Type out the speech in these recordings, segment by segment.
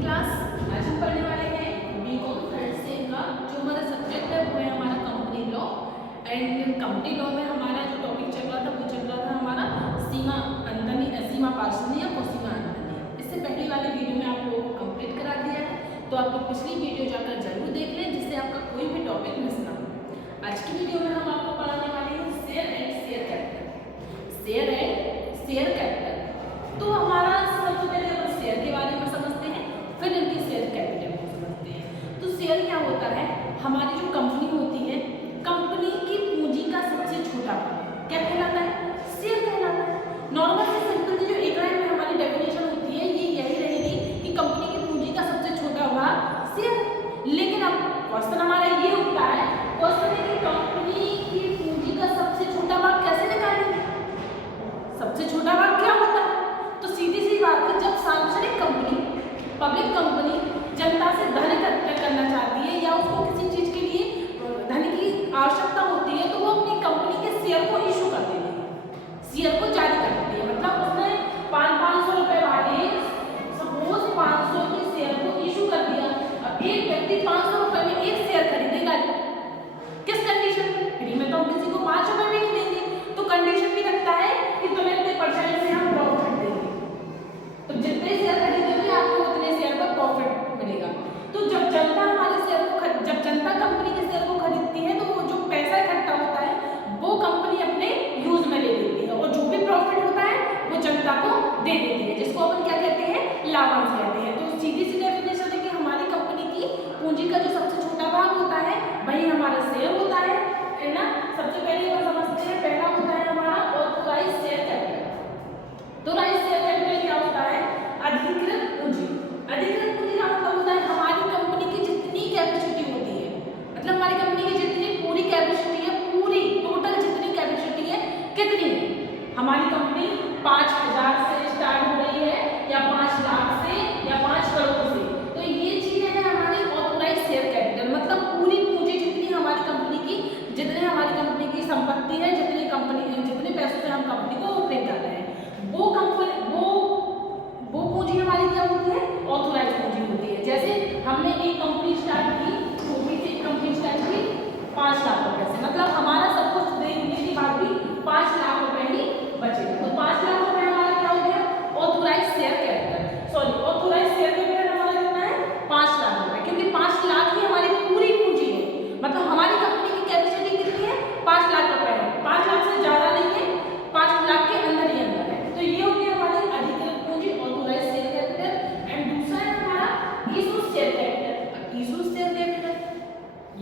Class. आज हम पढ़ने वाले हैं बीकॉम थर्ड सेम का जो हमारा सब्जेक्ट है वो है हमारा company law. And company law में हमारा जो टॉपिक चल रहा था वो चल रहा था हमारा सीमा अंतनी, सीमा पार्षणीय और सीमा अंतनीय। इससे पहली वाली वीडियो में आप लोगों को कंप्लीट करा दिया है, तो आप लोग पिछली वीडियो जाकर जरूर देख लें जिससे आपका कोई भी टॉपिक मिस ना हो। आज की वीडियो में हम आपको पढ़ाने वाले हैं share and share capital. Share and share capital तो हमारा सबसे पहले अपन शेयर के बारे में समझते हैं, फिर इनकी शेयर कैपिटल को समझते हैं। तो शेयर क्या होता है? हमारी जो कंपनी होती है, कंपनी की पूंजी का सबसे छोटा भाग क्या कहलाता है? शेयर कहलाता है। नॉर्मल से सिंपल जो एक लाइन में हमारी डेफिनेशन होती है ये यही रहेगी कि कंपनी की पूंजी का सबसे छोटा भाग शेयर। लेकिन अब क्वेश्चन हमारा ये उठता है, क्वेश्चन है कि कंपनी की पूंजी का सबसे छोटा भाग कैसे निकालेंगे? सबसे छोटा भाग क्या होता है? तो सीधी सी बात है, जब सार्वजनिक कंपनी, पब्लिक कंपनी जनता से धन इकट्ठा करना चाहती है या उसको किसी चीज के लिए धन की आवश्यकता होती है तो वो अपनी कंपनी के शेयर को इशू कर देती है, शेयर को जारी कर देती है। मतलब उसने 500 रुपए वाले सपोज 500 के शेयर को इशू कर दिया। अब एक व्यक्ति 500 रुपए में एक शेयर खरीदेगा, किस कंडीशन में? फ्री में तो हम किसी को 5 रुपए में ही देंगे, तो कंडीशन भी रखता है कि तुम्हें इतने परसेंट से हम प्रॉफिट देंगे। तो जितने शेयर खरीदोगे आपको उतने शेयर पर प्रॉफिट मिलेगा। तो जब जनता हमारे शेयर को जब जनता कंपनी के शेयर को खरीदती है तो वो जो पैसा इकट्ठा होता है वो कंपनी अपने यूज में ले लेती है और जो भी प्रॉफिट होता है वो जनता को दे देती है, जिसको अपन क्या कहते हैं? लाभांश कहते हैं। तो सीधी सी डेफिनेशन है कि हमारी कंपनी की पूंजी का जो सबसे छोटा भाग होता है वही हमारा शेयर होता है ना। सबसे पहले हम समझते हैं, पहला होता है हमारा ऑथराइज्ड शेयर कैपिटल। तो ऑथराइज्ड शेयर कैपिटल क्या होता है? अधिकृत पूंजी। अधिकृत पूंजी का मतलब होता है हमारी कंपनी की जितनी कैपेसिटी होती है, मतलब हमारी कंपनी की जितनी पूरी कैपेसिटी है, पूरी टोटल जितनी कैपेसिटी है कितनी है? हमारी कंपनी 5000 से स्टार्ट हो रही है या 5 लाख से या 5 करोड़ से, तो ये चीजें हैं हमारी ऑथराइज्ड शेयर कैपिटल। मतलब पूरी पूंजी जितनी हमारी कंपनी की, जितने हमारी कंपनी की संपत्ति है, जितनी कंपनी, जितने पैसों से हम कंपनी को ऑपरेट कर रहे हैं, वो कंपनी वो पूंजी हमारी क्या होती है? ऑथराइज्ड पूंजी होती है। जैसे हमने एक कंपनी स्टार्ट की, छोटी सी कंपनी स्टार्ट की 5 लाख रुपए से, मतलब हमारा सब कुछ देने के बाद भी 5 लाख रुपए ही बचे। तो 5 लाख रुपए हमारा क्या हो गया? Authorised share capital. Sorry, authorised share capital हमारा कितना है? 5 लाख रुपए, क्योंकि 5 लाख ही हमारी पूरी पूंजी है। मतलब हमारी कंपनी की कैपेसिटी कितनी है? 5 लाख रुपए है। 5 लाख से ज्यादा नहीं है, 5 लाख के अंदर ही अंदर है। तो ये हो गया हमारी अधिकृत पूंजी, ऑथराइज्ड शेयर कैपिटल। एंड दूसरा है हमारा issue share capital. Issue share capital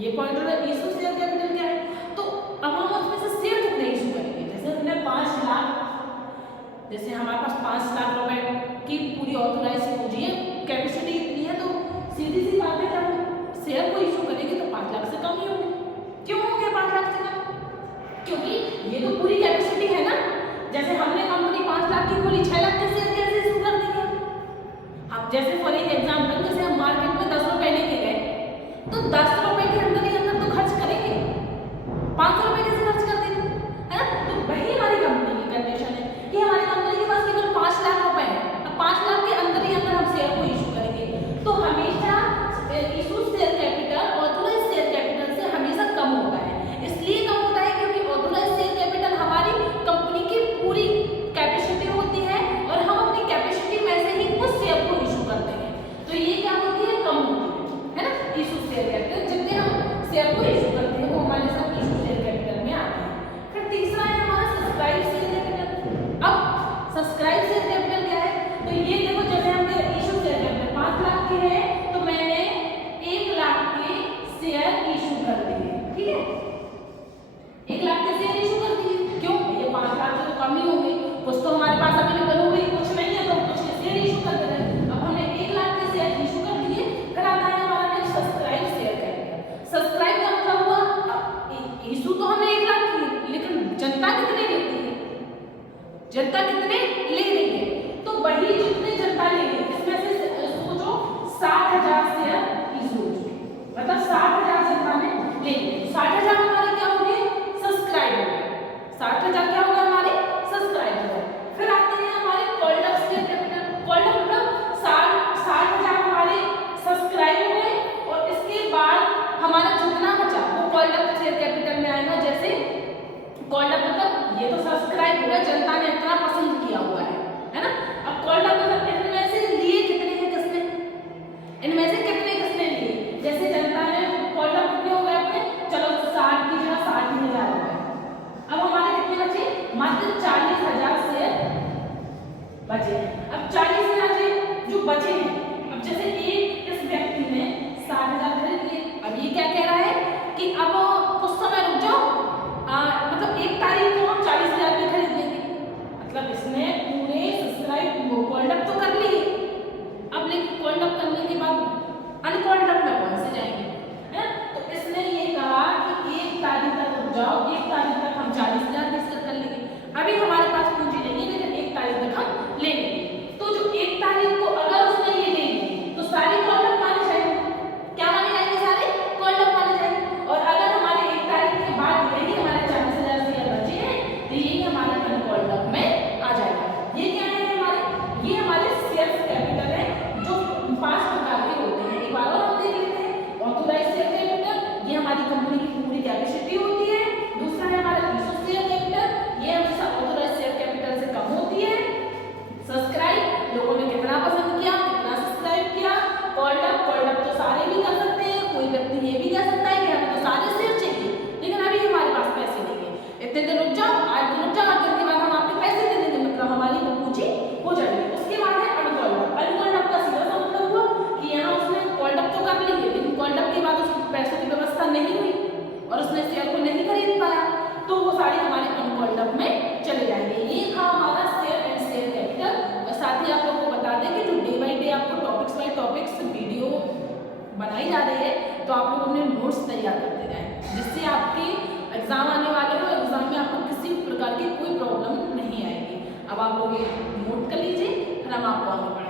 ये पॉइंट होता है। इशू शेयर कैपिटल क्या है? तो अब हम उसमें से शेयर कितने इशू करेंगे? जैसे हमने 5 लाख, जैसे हमारे पास 5 लाख रुपए की पूरी ऑथराइज्ड पूंजी है, कैपेसिटी इतनी है, तो सीधी सी बात है जब हम शेयर को इशू करेंगे तो 5 लाख से कम ही होंगे। क्यों होंगे 5 लाख से कम? क्योंकि ये तो पूरी कैपेसिटी है ना। जैसे हमने कंपनी 5 लाख की खोली, 6 लाख के शेयर कैसे इशू कर देंगे? अब जैसे फॉर एग्जाम्पल, जैसे हम मार्केट में 10 रुपए लेके गए तो 10 रुपए के अंदर ही अंदर तो खर्च करेंगे, 500 रुपए कैसे खर्च कर देंगे, है ना? तो वही हमारी कंपनी की कंडीशन है कि हमारी कंपनी के पास केवल 5 लाख रुपए है। अब 5 लाख के अंदर ही अंदर हम शेयर को इशू करेंगे, तो हमेशा issue share capital authorised share capital से हमेशा कम होता है। इसलिए कम होता है क्योंकि ऑथराइज्ड शेयर कैपिटल हमारी कंपनी की पूरी कैपेसिटी होती है और हम अपनी कैपेसिटी में से ही उस शेयर को इशू करते हैं, तो ये क्या होती है? कम होती है ना। इशू शेयर कैपिटल जितने हम शेयर को इशू करते हैं वो हमारे साथ इशू शेयर कैपिटल में आते हैं। फिर तीसरा है हमारा सब्सक्राइब शेयर कैपिटल। अब सब्सक्राइब शेयर कैपिटल क्या है? तो ये देखो, जैसे हमने इशू शेयर कैपिटल 5 लाख की है तो मैंने 1 लाख के शेयर इशू कर दिए, ठीक है? 1 लाख के शेयर इशू कर दिए। क्यों? ये 5 लाख से तो कम ही होंगे, कुछ तो हमारे पास अवेलेबल हो गई, कुछ नहीं है तो कुछ के शेयर इशू कर दे रहे हैं। अब हमने 1 लाख के शेयर इशू कर दिए। फिर आता है हमारा next subscribe share capital. Subscribe का मतलब हुआ इशू तो हमने 1 लाख की, लेकिन जनता कितने लेती है? जनता कितने ले रही है? तो वही जितने जनता ले रही है इसमें से सोचो 60,000 शेयर इशू, मतलब 60,000 जनता ने ले लिए। 60,000 हमारे क्या हो गए? सब्सक्राइब हो गए। 60,000 क्या होगा? हमारे सब्सक्राइब हो गए। फिर आते हैं हमारे called up share capital. Called up मतलब 60,000 हमारे ये तो सब्सक्राइब हुआ, जनता ने इतना पसंद किया हुआ है ना। अब कॉल्ड अप मतलब इनमें से लिए कितने हैं किसने, इनमें से किसने लिए, जैसे जनता ने कॉल्ड अप कितने हो गए अपने, चलो 60 की जगह 60,000 हो गए। अब हमारे कितने बचे, मात्र 40,000 शेयर बचे हैं। अब 40,000 जो बचे हैं, अब जैसे इस व्यक्ति ने 60,000 खरीद लिए, अब ये क्या कह रहा है कि अब कुछ समय रुक जाओ, मतलब 1 तारीख को हम 40,000 में खरीद लेंगे। मतलब इसने पूरे सब्सक्राइब कॉल्ड अप तो कर लिए, अब लेकिन कॉल्ड अप करने के बाद अनकॉल्ड अप में कौन से जाएंगे, है। तो इसने ये कहा कि 1 तारीख तक रुक जाओ, 1 तारीख तक हम 40,000 डिस्कस कर लेंगे। अभी हमारे पास पूंजी नहीं है, लेकिन 1 तारीख तक हम ले लेंगे। तो जो 1 तारीख को अगर उसने ये ले ली तो सारी कॉल्ड अप माने जाएंगे, क्या माने जाएंगे, सारे कॉल्ड अप माने जाएंगे। और अगर हमारे 1 तारीख के बाद यही हमारे 40,000 शेयर बचे हैं तो यही हमारे अनकॉल्ड अप में आ जाएगा। ये क्या है हमारे, ये हमारे शेयर कैपिटल है जो 5 प्रकार के होते हैं। एक बार और हम देख लेते हैं। ऑथोराइज्ड शेयर कैपिटल, ये हमारी कंपनी की पूरी कैपेसिटी होती है। दूसरा है हमारा इशू शेयर कैपिटल, ये हमेशा ऑथोराइज्ड शेयर कैपिटल से कम होती है। सब्सक्राइब, लोगों ने कितना पसंद किया, कितना सब्सक्राइब किया। कॉल्ड अप तो सारे भी कर सकते हैं, कोई व्यक्ति ये भी कह सकता है कि हमें तो सारे शेयर चाहिए लेकिन अभी हमारे पास पैसे नहीं है, इतने दिन रुक जाओ, आज दिन रुक जाओ, 8 दिन के बाद हम आपके पैसे दे देंगे, मतलब हमारी वो पूंजी हो जाएगी। उसके बाद है अनकॉल्ड अप। अनकॉल्ड अप का सीधा सा मतलब हुआ कि यहाँ उसने कॉल्ड अप तो कर ली है लेकिन कॉल्ड अप के बाद उसकी पैसों की व्यवस्था नहीं हुई और उसने शेयर को नहीं खरीद पाया, तो वो सारे हमारे अनकॉल्ड अप में चले जाएंगे। ये था हमारा शेयर एंड शेयर कैपिटल। और साथ ही आप लोगों को बता दें कि जो डे बाई डे आपको टॉपिक्स बाई टॉपिक्स वीडियो बनाई जा रही है तो आप लोग अपने नोट्स तैयार करते जाएं, जिससे आपके एग्जाम आने वाले हो, एग्जाम में आपको किसी प्रकार की कोई प्रॉब्लम नहीं आएगी। अब आप लोग ये नोट कर लीजिए, फिर हम आपको आगे बढ़ाएंगे।